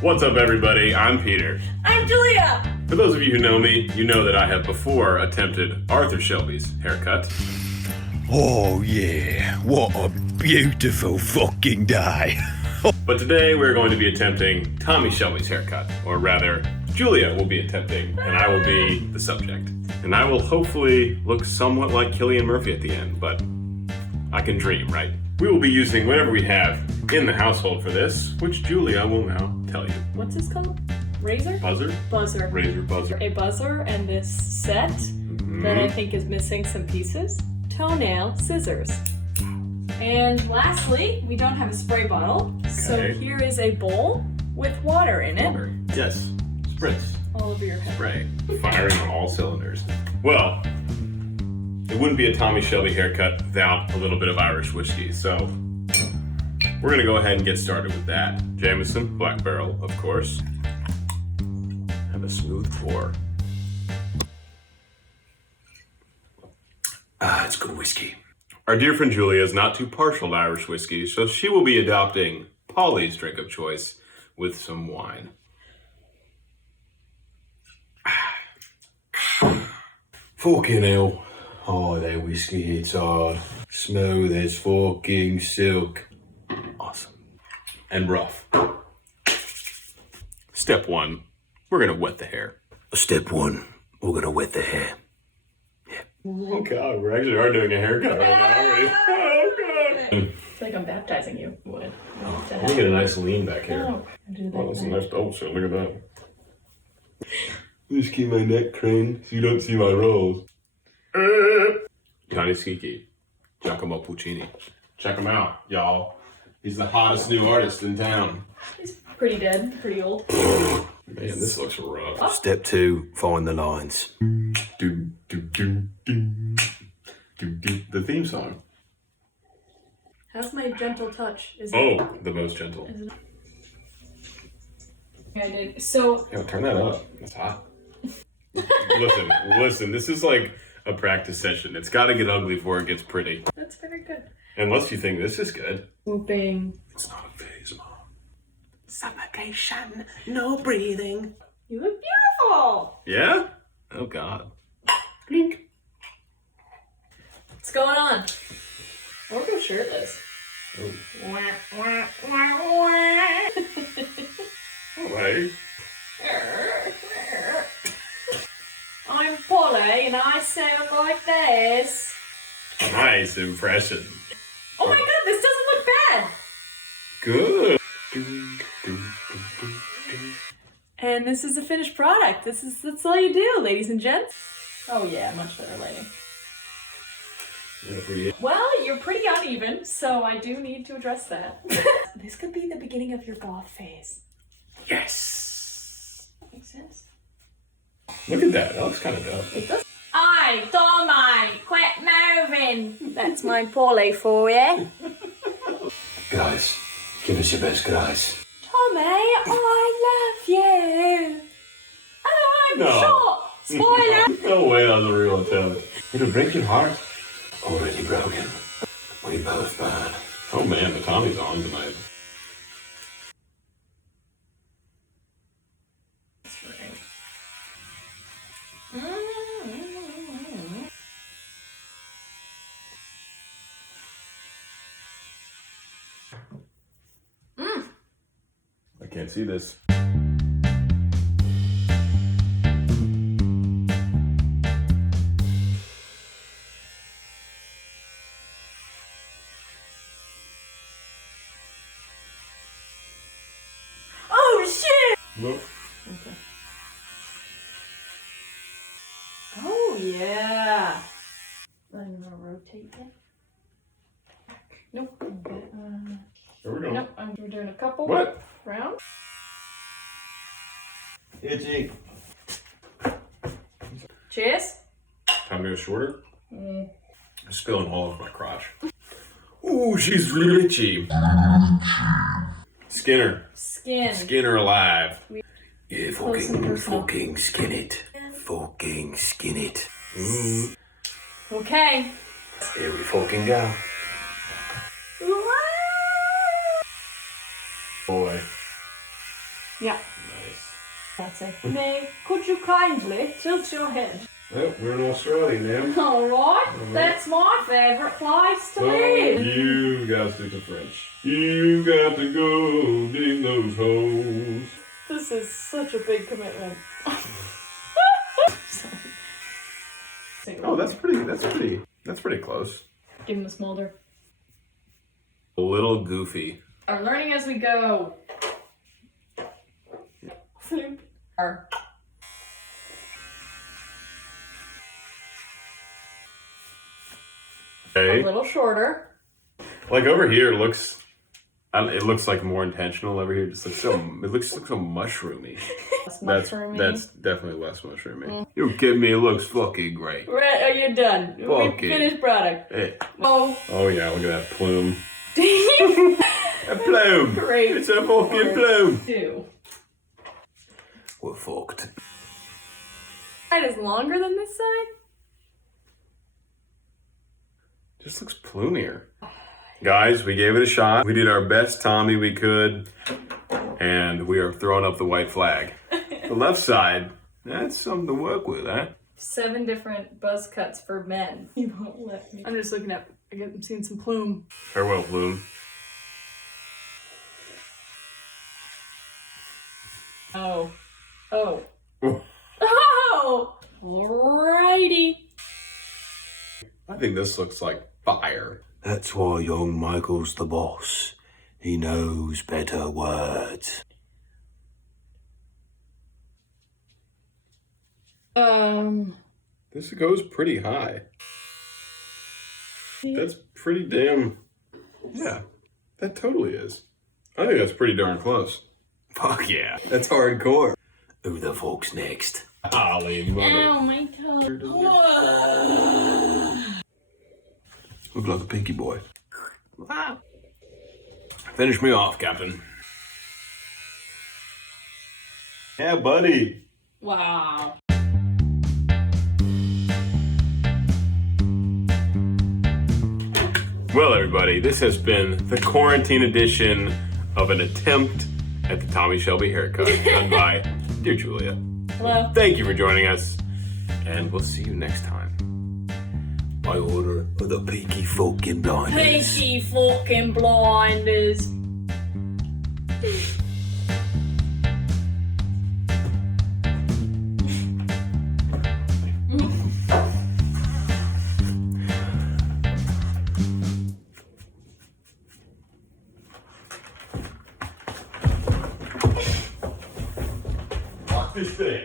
What's up, everybody? I'm Peter. I'm Julia. For those of you who know me, you know that I have before attempted Arthur Shelby's haircut. Oh yeah, what a beautiful fucking day. But today we're going to be attempting Tommy Shelby's haircut, or rather, Julia will be attempting, and I will be the subject. And I will hopefully look somewhat like Cillian Murphy at the end, but I can dream, right? We will be using whatever we have in the household for this, which Julia will now tell you. What's this called? Razor? Buzzer? Buzzer. Razor buzzer. A buzzer and this set that I think is missing some pieces. Toenail scissors. And lastly, we don't have a spray bottle. So Okay. here is a bowl with water in it. Water. Yes. Spritz. All over your head. Spray. Firing on all cylinders. Well, it wouldn't be a Tommy Shelby haircut without a little bit of Irish whiskey, so we're gonna go ahead and get started with that. Jameson, Black Barrel, of course. Have a smooth pour. It's good whiskey. Our dear friend Julia is not too partial to Irish whiskey, so she will be adopting Polly's drink of choice with some wine. Fucking hell. Oh, that whiskey hits hard. Smooth as fucking silk. Awesome. And rough. Step one, we're gonna wet the hair. Step one, we're gonna wet the hair. Oh God, we actually are doing a haircut right now, aren't we? Oh God. It's like I'm baptizing you. What? Let me get a nice lean back here. Oh, do Oh, that's a nice double shot. Look at that. Just keep my neck craned so you don't see my rolls. Johnny Skiki, Giacomo Puccini. Check him out, y'all. He's the hottest new artist in town. He's pretty dead, pretty old. Man, this looks rough. Step two, find the lines. Do, do, do, do, do, do. The theme song. How's my gentle touch? Is Oh, the most gentle. I did. So Yo, turn that up. It's hot. Listen, this is like a practice session. It's got to get ugly before it gets pretty. that's very good. Unless you think this is good. Swooping. It's not a phase, Mom. Suffocation, no breathing. You look beautiful. Yeah? Oh, God. Blink. What's going on? I'll go shirtless. Oh. Wah, wah, wah, wah. All right. I'm Polly and I sound like this. Nice impression. Oh my god, this doesn't look bad. Good. And this is the finished product. That's all you do, ladies and gents. Oh yeah, much better lighting. Yeah, pretty. Well, you're pretty uneven, so I do need to address that. This could be the beginning of your goth phase. Yes. Makes sense. Look at that. That looks kind of dope. It does. Aye, Tommy, quit moving. That's my Polly for you. Guys, give us your best guys. Tommy, I love you. Oh, I'm No. short. Spoiler. No way that was a real attempt. It'll break your heart. Already broken. We both burn. Oh man, the Tommy's on tonight. I can't see this. Oh shit! Nope. Okay. Oh yeah. I'm gonna rotate that. Nope. Okay. Here we go. Nope. We're doing a couple. What? Rounds. Itchy. Cheers. Time to go shorter. Mm. I'm spilling all over my crotch. Ooh, she's really itchy. Skinner. Skinner alive. Yeah, Close and personal. fucking skin it. Fucking skin it. Okay. Here we fucking go. Boy. Yeah. Nice. That's it. May, could you kindly tilt your head? Well, we're in Australia now. Alright, that's my favourite place to So live. you got to speak the French. You got to go dig those holes. This is such a big commitment. Sorry. Oh, that's pretty close. Give him a smolder. A little goofy. I'm learning as we go. Flip. A Okay. little shorter. Like over here, it looks like more intentional over here. Just looks so mushroomy. That's definitely less mushroomy. You kidding me? It looks fucking great. Right, are you done? Fuck We it. finished product. Hey. Oh. Oh yeah, look at that plume. A plume. Great. It's a fucking plume. Two. We're fucked. That is longer than this side? Just looks plumier. Guys, we gave it a shot. We did our best Tommy we could, and we are throwing up the white flag. The left side, that's something to work with, huh? 7 different buzz cuts for men. You won't let me. I'm just looking at, I'm seeing some plume. Farewell, plume. Oh. Oh. Oh. Oh! Alrighty. I think this looks like fire. That's why young Michael's the boss. He knows better words. This goes pretty high. That's pretty damn... Yeah, that totally is. I think that's pretty darn close. Fuck yeah. That's hardcore. Who the fuck's next? Ollie, mother. Oh my god. Look like a pinky boy. Finish me off, Captain. Yeah, buddy. Wow. Well, everybody, this has been the quarantine edition of an attempt at the Tommy Shelby haircut done by dear Julia. Hello. Thank you for joining us, and we'll see you next time. By order of the Peaky fucking Blinders. Peaky fucking Blinders. Fuck this thing.